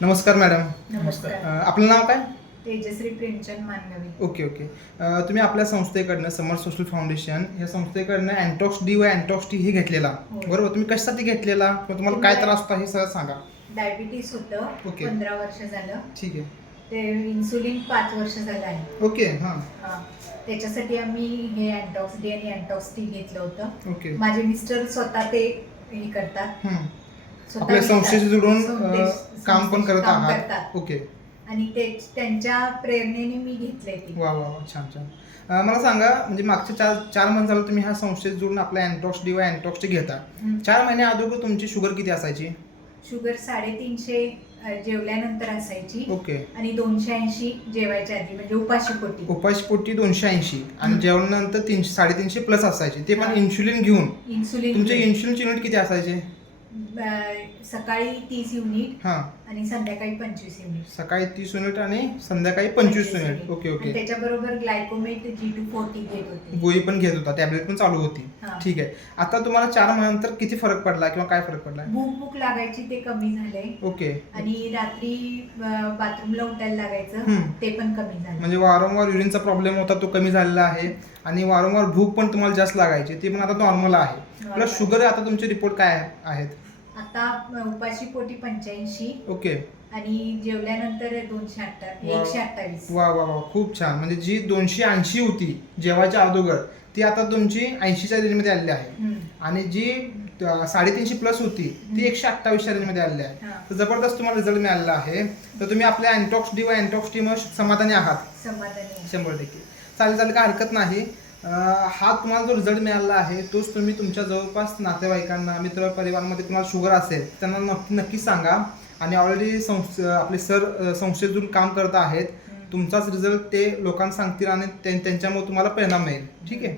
नमस्कार मॅडम. नमस्कार. आपलं नाव काय? तेजश्री प्रेमचंद मानवी. ओके. तुम्ही आपल्या संस्थेकडनं समर सोशल फाउंडेशन या संस्थेकडनं अँटॉक्स डी व अँटॉक्स टी हे घेतलेला, हो. बरोबर? तुम्ही कशासाठी घेतलेला किंवा तुम्हाला काय त्रास होता हे सगळं सांगा. डायबिटीस होतं. ओके. 15 वर्ष झालं. ठीक आहे. ते इन्सुलिन 5 वर्ष झालं आहे. ओके. हां. त्याच्यासाठी आम्ही हे अँटॉक्स डी आणि अँटॉक्स टी घेतलं होतं. ओके. माझे मिस्टर स्वतः ते हे करतात. आपल्या संस्थेशी जोडून काम पण करत काम आहात. करतात. ओके. आणि त्यांच्या प्रेरणेने मी घेतलंय ते. वा छान. मला सांगा, म्हणजे मागच्या चार महिने झालं तुम्ही ह्या संस्थेत जोडून आपल्या अँटॉक्स डी व अँटॉक्स टी घेता. 4 महिने अगोदर तुमची शुगर किती असायची? शुगर 350 जेवल्यानंतर असायची. ओके. आणि 280 जेवायच्या आधी, म्हणजे उपाशीपोटी. उपाशीपोटी 280 आणि जेवणानंतर 350 प्लस असायची, ते पण इन्शुलिन घेऊन. तुमचे इन्शुलिनचे युनिट किती असायचे? सकाळी 30 युनिट हां. आणि संध्याकाळी 25 युनिट. सकाळी 30 युनिट आणि संध्याकाळी 25 युनिट. ओके. त्याच्याबरोबर ग्लायकोमेट G240 घेत होते. गोळी पण घेत होता, टॅबलेट पण चालू होती. हां. ठीक आहे. आता तुम्हाला 4 महिन्यानंतर किती फरक पडला किंवा काय फरक पडला? भूक लागायची ते कमी झाले. ओके. आणि रात्री बाथरूमला उठायला लागायचं, ते पण कमी झालं. म्हणजे वारंवार युरिनचा प्रॉब्लेम होता, तो कमी झालेला आहे. आणि वारंवार भूक पण तुम्हाला जास्त लागायची, ती पण आता नॉर्मल आहे. प्लस शुगर, आता तुमचे रिपोर्ट काय आहेत? आता उपाशीपोटी 85. ओके. आणि जेवल्यानंतर 128. वा खूप छान. म्हणजे जी 280 होती जेवायच्या अगोदर, ती आता तुमची 80च्या रेंजमध्ये आलेली आहे. आणि जी 350 प्लस होती ती 128च्या रेंजमध्ये आलेली आहे. तर जबरदस्त तुम्हाला रिझल्ट मिळालेला आहे. तर तुम्ही आपल्या अँटॉक्स डी व अँटॉक्स टी मध्ये समाधानी आहात? समाधानी. 100%. चालेल, काय हरकत नाही. हा तुम्हाला जो रिझल्ट मिळाला आहे तोच तुम्ही तुमच्या जवळपास नातेवाईकांना, मित्र परिवारामध्ये तुम्हाला शुगर असेल त्यांना नक्की सांगा. आणि ऑलरेडी आपले सर संस्थेत काम करत आहेत. तुमचाच रिझल्ट ते लोकांना सांगतील आणि त्यांच्यामुळे तुम्हाला परिणाम मिळेल. ठीक आहे.